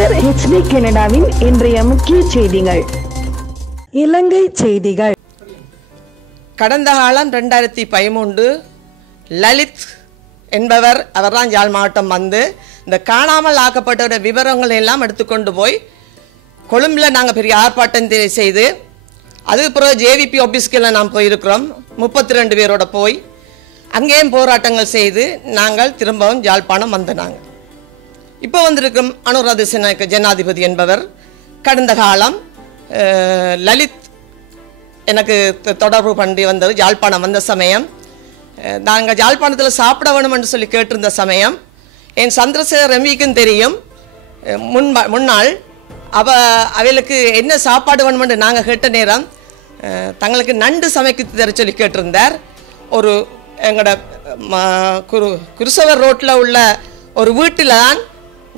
தமிழர் HD கனடாவின் இன்றைய முக்கிய செய்திகள். இலங்கை செய்திகள். கடந்த காலம் 2013 லலித் என்பவர் அவர்தான் யாழ் மாவட்டம் வந்து இந்த காணாமல் ஆக்கப்பட்ட விவரங்களை எல்லாம் எடுத்துக்கொண்டு போய் கொழும்பில் நாங்கள் பெரிய ஆர்ப்பாட்டம் செய்து அதுக்கு பிறகு JVP ஆஃபீஸ்க்கெல்லாம் நாம் போயிருக்கிறோம். 32 பேரோட போய் அங்கேயும் போராட்டங்கள் செய்து நாங்கள் திரும்பவும் யாழ்ப்பாணம் வந்த நாங்கள் இப்போ வந்திருக்கும் அனுராத ஜனாதிபதி என்பவர் கடந்த காலம் லலித் எனக்கு தொடர்பு பண்ணி வந்தது. யாழ்ப்பாணம் வந்த சமயம் நாங்கள் யாழ்ப்பாணத்தில் சாப்பிட வேணும் என்று சொல்லி கேட்டிருந்த சமயம் என் சந்திரசேகர் எம்பிக்கும் தெரியும். முன்னாள் அவளுக்கு என்ன சாப்பாடு வேணும் என்று நாங்கள் கேட்ட நேரம் தங்களுக்கு நண்டு சமைக்க தர சொல்லி கேட்டிருந்தார். ஒரு எங்களோட குருசவர் ரோட்டில் உள்ள ஒரு வீட்டில் தான்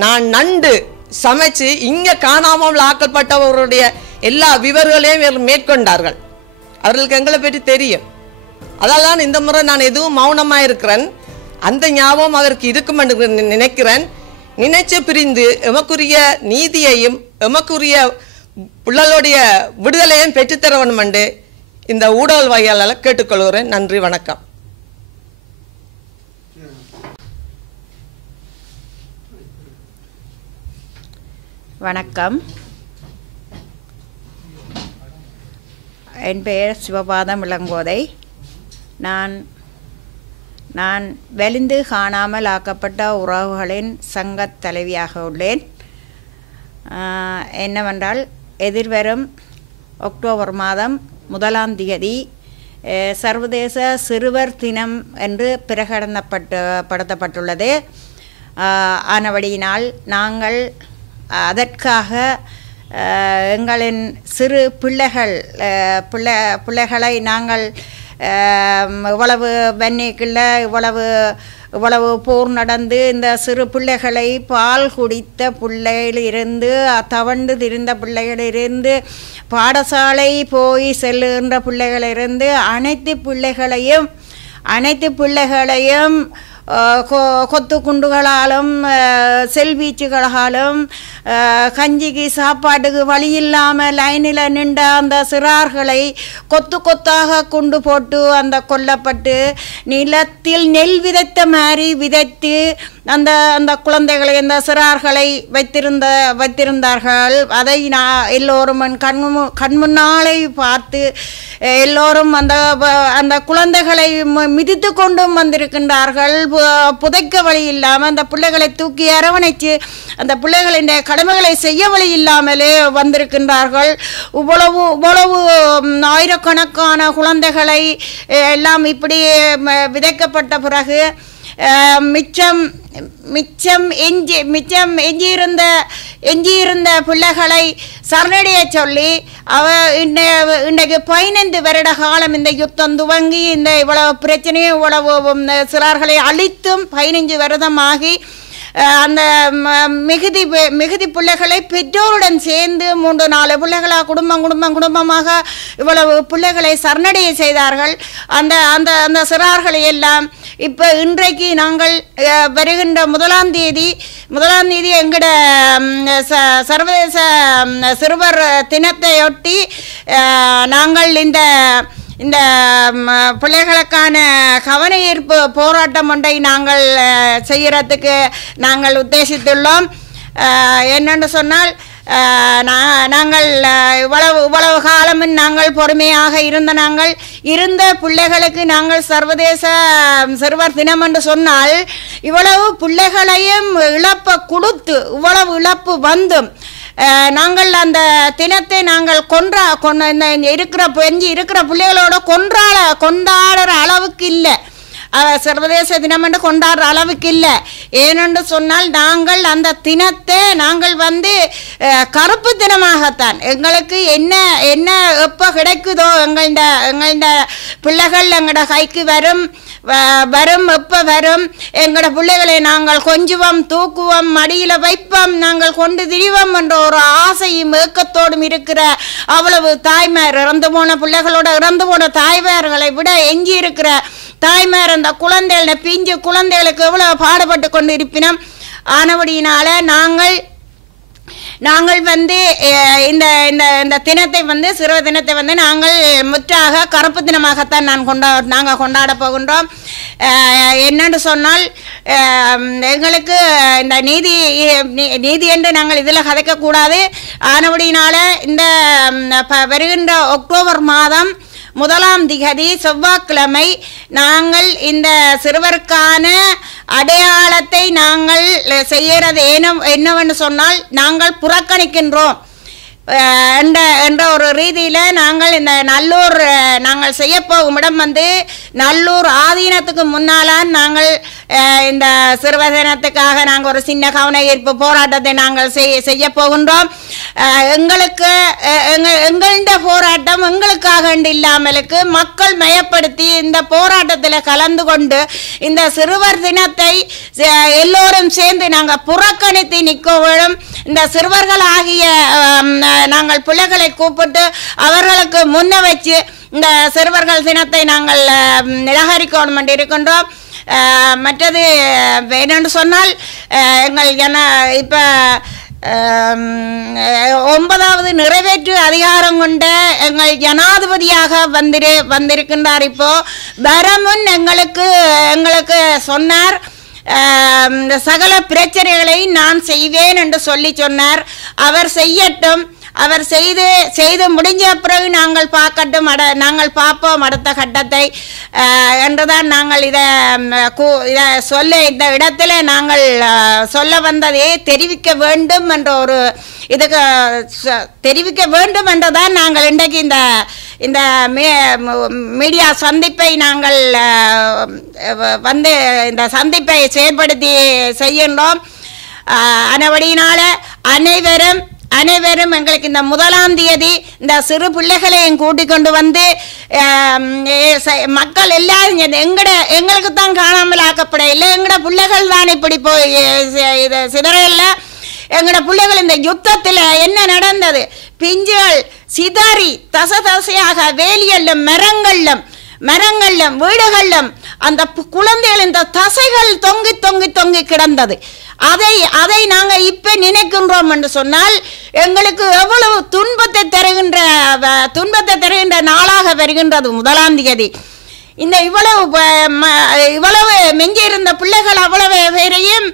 நான் நண்டு சமைச்சு இங்கே காணாமல் ஆக்கப்பட்டவருடைய எல்லா விவரங்களையும் மேற்கொண்டார்கள். அவர்களுக்கு எங்களை பற்றி தெரியும். அதால் தான் இந்த முறை நான் எதுவும் மௌனமாக இருக்கிறேன். அந்த ஞாபகம் அவருக்கு இருக்கும் என்று நினைக்கிறேன். நினைச்சு பிரிந்து எமக்குரிய நீதியையும் எமக்குரிய பிள்ளைகளுடைய விடுதலையும் பெற்றுத்தர வேண்டும் என்று இந்த ஊடக வாயிலால் கேட்டுக்கொள்கிறேன். நன்றி, வணக்கம். வணக்கம். என் பெயர் சிவபாதம் இளங்கோதை. நான் வெளிந்து காணாமல் ஆக்கப்பட்ட உறவுகளின் சங்கத் தலைவியாக உள்ளேன். என்னவென்றால் எதிர்வரும் அக்டோபர் மாதம் 1ஆம் தேதி சர்வதேச சிறுவர் தினம் என்று பிரகடனப்படுத்தப்பட்டுள்ளது. ஆனபடியினால் நாங்கள் அதற்காக எங்களின் சிறு பிள்ளைகளை நாங்கள் இவ்வளவு வன்னிக்குள்ள இவ்வளவு போர் நடந்து இந்த சிறு பிள்ளைகளை பால் குடித்த பிள்ளைகளிலிருந்து தவண்டு திரிந்த பிள்ளைகளிலிருந்து பாடசாலை போய் செல்லுகின்ற பிள்ளைகளிலிருந்து அனைத்து பிள்ளைகளையும் கொத்து குண்டுகளாலும் செல்வீச்சுகளாலும் கஞ்சிக்கு சாப்பாட்டுக்கு வழி இல்லாமல் லைனில் நின்ற அந்த சிறார்களை கொத்து கொத்தாக குண்டு போட்டு அந்த கொல்லப்பட்டு நிலத்தில் நெல் விதைத்த மாதிரி விதைத்து அந்த குழந்தைகளை இந்த சிறார்களை வைத்திருந்தார்கள். அதை எல்லோரும் கண்முன்னாலே பார்த்து எல்லோரும் அந்த குழந்தைகளை மிதித்து கொண்டும் வந்திருக்கின்றார்கள். புதைக்க வழி இல்லாமல் அந்த பிள்ளைகளை தூக்கி அரவணைச்சு அந்த பிள்ளைகளின் கடமைகளை செய்ய வழி இல்லாமலே வந்திருக்கின்றார்கள். இவ்வளவு ஆயிரக்கணக்கான குழந்தைகளை எல்லாம் இப்படி விதைக்கப்பட்ட பிறகு மிச்சம் எஞ்சியிருந்த பிள்ளைகளை சரணடைய சொல்லி இன்றைக்கு 15 வருட காலம் இந்த யுத்தம் துவங்கி இந்த இவ்வளவு பிரச்சனையும் இவ்வளவு சிறார்களை அழித்தும் 15 வருடமாகி அந்த மிகுதி பிள்ளைகளை பெற்றோருடன் சேர்ந்து 3-4 பிள்ளைகளாக குடும்பமாக இவ்வளவு பிள்ளைகளை சரணடைய செய்தார்கள். அந்த சிறார்களை எல்லாம் இப்போ இன்றைக்கு நாங்கள் வருகின்ற 1ஆம் தேதி எங்கட சர்வதேச சிறுவர் தினத்தையொட்டி நாங்கள் இந்த பிள்ளைகளுக்கான கவன ஈர்ப்பு போராட்டம் ஒன்றை நாங்கள் செய்கிறதுக்கு நாங்கள் உத்தேசித்துள்ளோம். என்னென்று சொன்னால் நாங்கள் இவ்வளவு காலமும் நாங்கள் பொறுமையாக இருந்த பிள்ளைகளுக்கு நாங்கள் சர்வதேச சிறுவர் தினம் என்று சொன்னால் இவ்வளவு பிள்ளைகளையும் இழப்பை கொடுத்து இவ்வளவு இழப்பு வந்தும் நாங்கள் அந்த தினத்தை நாங்கள் இருக்கிற பிள்ளைகளோட கொண்டாடுற அளவுக்கு இல்லை. சர்வதேச தினம் என்று கொண்டாடுற அளவுக்கு இல்லை. ஏனென்று சொன்னால் நாங்கள் அந்த தினத்தை நாங்கள் கருப்பு தினமாகத்தான் எங்களுக்கு என்ன எப்போ கிடைக்குதோ எங்களோட பிள்ளைகள் எங்களோட கைக்கு வரும் எப்போ வரும் எங்களோட பிள்ளைகளை நாங்கள் கொஞ்சுவோம், தூக்குவோம், மடியில் வைப்போம், நாங்கள் கொண்டு திரிவோம் என்ற ஒரு ஆசையும் ஏக்கத்தோடும் இருக்கிற அவ்வளவு தாய்மார் பிள்ளைகளோட இறந்து போன தாய்மார்களை விட எஞ்சி இருக்கிற தாய்மார் அந்த குழந்தைகள பிஞ்சு குழந்தைகளுக்கு எவ்வளவு பாடுபட்டு கொண்டு இருப்பினோம். ஆனபடியினால நாங்கள் நாங்கள் வந்து இந்த இந்த இந்த தினத்தை வந்து சிறுவர் தினத்தை வந்து நாங்கள் முற்றாக கருப்பு தினமாகத்தான் நாங்கள் கொண்டாட போகின்றோம். என்னென்று சொன்னால் எங்களுக்கு இந்த நீதி என்று நாங்கள் இதில் கதைக்கக்கூடாது. ஆனபடினால இந்த வருகின்ற அக்டோபர் மாதம் 1ஆம் திகதி செவ்வாய்க்கிழமை நாங்கள் இந்த சிறுவருக்கான அடையாளத்தை நாங்கள் செய்கிறது என்னவென்று சொன்னால் நாங்கள் புறக்கணிக்கின்றோம் என்ற ஒரு ரீதியில் நாங்கள் இந்த நல்லூர் நாங்கள் செய்யப்போகும் இடம் வந்து நல்லூர் ஆதீனத்துக்கு முன்னாலான் நாங்கள் இந்த சிறுவர் தினத்துக்காக நாங்கள் ஒரு சின்ன கவன ஈர்ப்பு போராட்டத்தை நாங்கள் செய்ய போகின்றோம். எங்களுக்கு எங்கள்ட போராட்டம் எங்களுக்காக இல்லாமலுக்கு மக்கள் மயப்படுத்தி இந்த போராட்டத்தில் கலந்து கொண்டு இந்த சிறுவர் தினத்தை எல்லோரும் சேர்ந்து நாங்கள் புறக்கணித்து நிற்க வேண்டும். இந்த சிறுவர்கள் ஆகிய நாங்கள் பிள்ளைகளை கூப்பிட்டு அவர்களுக்கு முன்ன வச்சு இந்த சிறுவர்கள் தினத்தை நாங்கள் நிராகரிக்கணும் என்று இருக்கின்றோம். மற்றது என்னென்னு சொன்னால் எங்கள் இப்போ 9வது நிறைவேற்று அதிகாரம் கொண்ட எங்கள் ஜனாதிபதியாக வந்திருக்கின்றார். இப்போ வரமுன் எங்களுக்கு சொன்னார், சகல பிரச்சனைகளை நான் செய்வேன் என்று சொன்னார். அவர் செய்யட்டும், அவர் செய்து முடிஞ்ச பிறகு நாங்கள் நாங்கள் பார்ப்போம் அடுத்த கட்டத்தை என்றுதான் நாங்கள் இதை சொல்ல இந்த இடத்துல நாங்கள் சொல்ல வந்ததே தெரிவிக்க வேண்டும் என்ற ஒரு இதுக்கு தெரிவிக்க வேண்டும் என்றுதான் நாங்கள் இன்றைக்கு இந்த மீடியா சந்திப்பை நாங்கள் வந்து இந்த சந்திப்பை செயல்படுத்தி செய்கின்றோம். அனபடியினால அனைவரும் எங்களுக்கு இந்த 1ஆம் தேதி இந்த சிறு பிள்ளைகளையும் கூட்டிக் கொண்டு வந்து மக்கள் எல்லாரும் எங்களுக்கு தான் காணாமல் ஆக்கப்பட இல்லை, எங்கட பிள்ளைகள் தான் இப்படி போய் சிதறையில்ல. எங்கட பிள்ளைகள் இந்த யுத்தத்தில் என்ன நடந்தது, பிஞ்சுகள் சிதறி தசையாக வேலியல்லும் மரங்கள்லும் வீடுகளிலும் அந்த குழந்தைகள் இந்த தசைகள் தொங்கி கிடந்தது. அதை நாங்கள் இப்ப நினைக்கின்றோம் என்று சொன்னால் எங்களுக்கு எவ்வளவு துன்பத்தை தருகின்ற நாளாக வருகின்றது 1ஆம் தேதி. இந்த இவ்வளவு மெஞ்சி இருந்த பிள்ளைகள் அவ்வளவு பேரையும்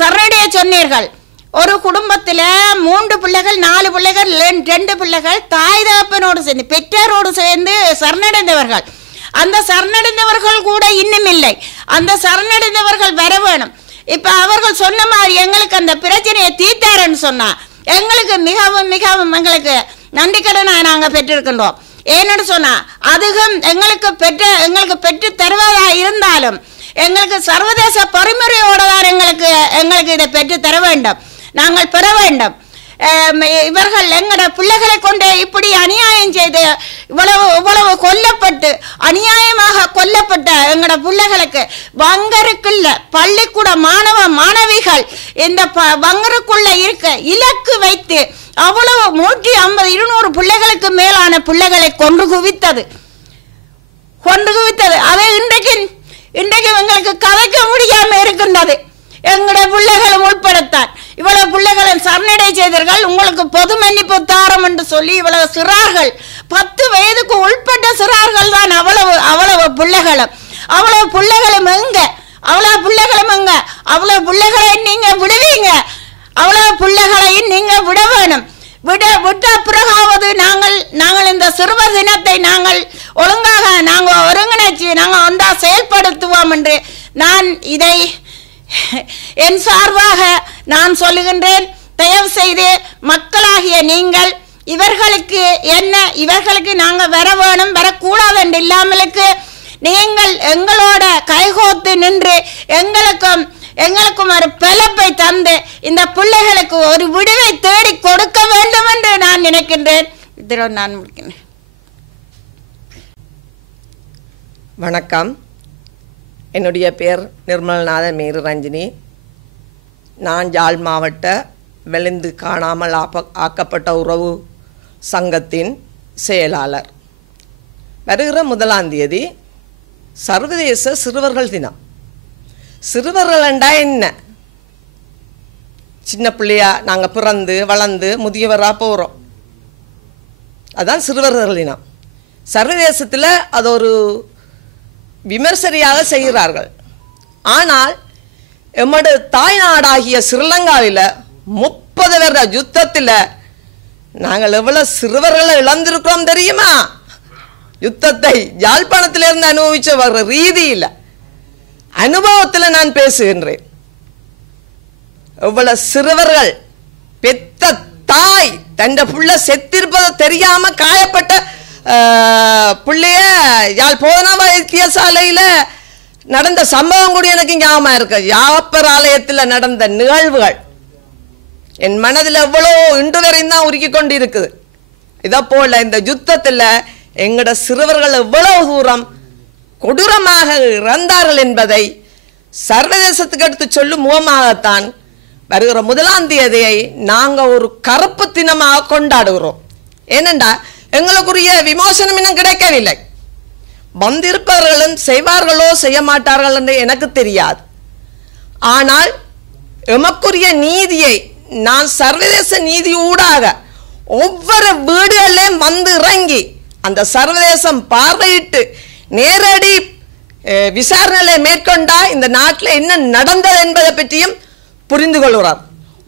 சரணடைய சொன்னீர்கள். ஒரு குடும்பத்தில் 3 பிள்ளைகள் 4 பிள்ளைகள் 2 பிள்ளைகள் தாய் தகப்பனோடு சேர்ந்து பெற்றோரோடு சேர்ந்து சரணடைந்தவர்கள். அந்த சரணடைந்தவர்கள் கூட இன்னும் இல்லை. அந்த சரணடைந்தவர்கள் வர வேணும். இப்ப அவர்கள் சொன்ன மாதிரி எங்களுக்கு அந்த பிரச்சனையை தீர்த்தாருன்னு சொன்னா எங்களுக்கு மிகவும் எங்களுக்கு நன்றி கடனை நாங்கள் பெற்றிருக்கின்றோம். ஏன்னு சொன்னா அதுவும் எங்களுக்கு பெற்று தருவதா இருந்தாலும் எங்களுக்கு சர்வதேச பொறிமுறையோட தான் எங்களுக்கு இதை பெற்று தர வேண்டும், நாங்கள் பெற வேண்டும். இவர்கள் எங்கட பிள்ளைகளை கொண்டு இப்படி அநியாயம் செய்து இவ்வளவு கொல்லப்பட்டு அநியாயமாக கொல்லப்பட்ட எங்கட பிள்ளைகளுக்கு வங்கருக்குள்ள பள்ளிக்கூட மாணவிகள் இந்த வங்கருக்குள்ள இருக்க இலக்கு வைத்து அவ்வளவு 150-200 பிள்ளைகளுக்கு மேலான பிள்ளைகளை கொண்டு குவித்தது. அதை இன்றைக்கு எங்களுக்கு கதைக்க முடியாம இருக்கின்றது. எங்கட பிள்ளைகளும் உட்படுத்தான் இவ்வளவு பிள்ளைகளும் சரணடை செய்தீர்கள், உங்களுக்கு பொது மன்னிப்பு தாரம் என்று சொல்லி இவ்வளவு சிறார்கள் 10 வயதுக்கு உட்பட்ட சிறார்கள் தான் அவ்வளவு பிள்ளைகளும் எங்க அவ்வளவு பிள்ளைகளை நீங்க விடுவீங்க, அவ்வளவு பிள்ளைகளையும் நீங்க விட வேணும். விட்ட பிறகாவது நாங்கள் இந்த சிறுவர் தினத்தை நாங்கள் ஒழுங்காக நாங்கள் ஒருங்கிணைச்சு நாங்கள் ஒன்றா செயல்படுத்துவோம் என்று நான் இதை என் சார்பாக நான் சொல்லுகின்றேன். தயவு செய்து மக்களாகிய நீங்கள் இவர்களுக்கு நாங்கள் வர வேணும் வரக்கூடாது என்று இல்லாமலுக்கு நீங்கள் எங்களோட கைகோத்து நின்று எங்களுக்கும் ஒரு பிளப்பை தந்து இந்த பிள்ளைகளுக்கு ஒரு விடுவை தேடி கொடுக்க வேண்டும் என்று நான் நினைக்கின்றேன். இதில் நான் முடிக்கிறேன். வணக்கம். என்னுடைய பேர் நிர்மல்நாத மேரு ரஞ்சினி. நான் யாழ் மாவட்ட வெளிந்து காணாமல் ஆக்கப்பட்ட உறவு சங்கத்தின் செயலாளர். வருகிற 1ஆம் தேதி சர்வதேச சிறுவர்கள் தினம். சிறுவர்கள் என்றா என்ன? சின்ன பிள்ளையா நாங்கள் பிறந்து வளர்ந்து முதியவராக போகிறோம். அதுதான் சிறுவர்கள் தினம். சர்வதேசத்தில் அது ஒரு விமர்சனையாக செய்கிறார்கள். ஆனால் எம்மோட தாய்நாடாகிய ஸ்ரீலங்காவில் 30 வருட யுத்தத்தில் நாங்கள் எவ்வளோ சிறுவர்களை இழந்திருக்கிறோம் தெரியுமா? யுத்தத்தை யாழ்ப்பாணத்திலிருந்து அனுபவிச்ச வர்ற ரீதியில் அனுபவத்தில் நான் பேசுகின்றேன். எவ்வளவு சிறுவர்கள் பெத்த தாய் தன் புள்ள செத்திருப்பதை தெரியாம காயப்பட்ட பிள்ளைய யாழ் போதனா வைத்தியசாலையில நடந்த சம்பவம் கூட எனக்கு ஞாபகம் இருக்கு. யாப்பர் ஆலயத்தில் நடந்த நிகழ்வுகள் என் மனதில் எவ்வளோ இன்று வரையும் தான் உருக்கி கொண்டு இருக்குது. இதை போல இந்த யுத்தத்தில் எங்களோட சிறுவர்கள் எவ்வளவு தூரம் கொடூரமாக இறந்தார்கள் என்பதை சர்வதேசத்துக்கு எடுத்து சொல்லும் முகமாகத்தான் வருகிற 1ஆம் தேதியை நாங்கள் ஒரு கருப்பு தினமாக கொண்டாடுகிறோம். ஏனென்றா எங்களுக்குரிய விமோசனம் இன்னும் கிடைக்கவில்லை. வந்திருப்பவர்களும் செய்வார்களோ செய்ய மாட்டார்கள் என்று எனக்கு தெரியாது. ஆனால் எமக்குரிய நீதியை நான் சர்வதேச நீதி ஊடாக ஒவ்வொரு வீடுகளிலும் வந்து இறங்கி அந்த சர்வதேசம் பார்வையிட்டு நேரடி விசாரணைகளை மேற்கொண்டா இந்த நாட்டில் என்ன நடந்தது என்பதை பற்றியும் புரிந்து கொள்கிறார்.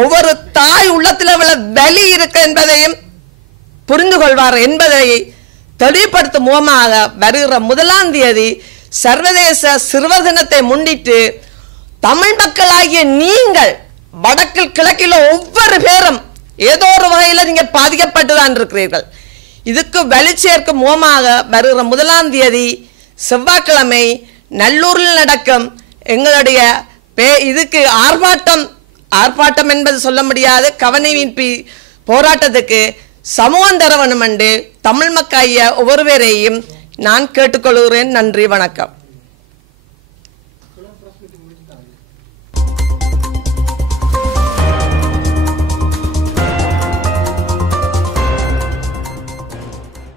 ஒவ்வொரு தாய் உள்ளத்தில் எவ்வளவு வலி இருக்கு என்பதையும் புரிந்து கொள்வார் என்பதை தெளிவுபடுத்தும் மூலமாக வருகிற 1ஆம் தேதி சர்வதேச சிறுவர் தினத்தை முன்னிட்டு தமிழ் மக்களாகிய நீங்கள் வடக்கில் கிழக்கில் ஒவ்வொரு பேரும் ஏதோ ஒரு வகையில் நீங்க பாதிக்கப்பட்டுதான் இருக்கிறீர்கள். இதுக்கு வலி சேர்க்கும் மூலமாக வருகிற 1ஆம் தேதி செவ்வாய்க்கிழமை நல்லூரில் நடக்கும் எங்களுடைய இதுக்கு ஆர்ப்பாட்டம் என்பது சொல்ல முடியாது கவனவின்பி போராட்டத்துக்கு சமூகம் தர வேண்டும் என்று தமிழ் மக்கள் ஒவ்வொருவரையும் நான் கேட்டுக்கொள்கிறேன். நன்றி, வணக்கம்.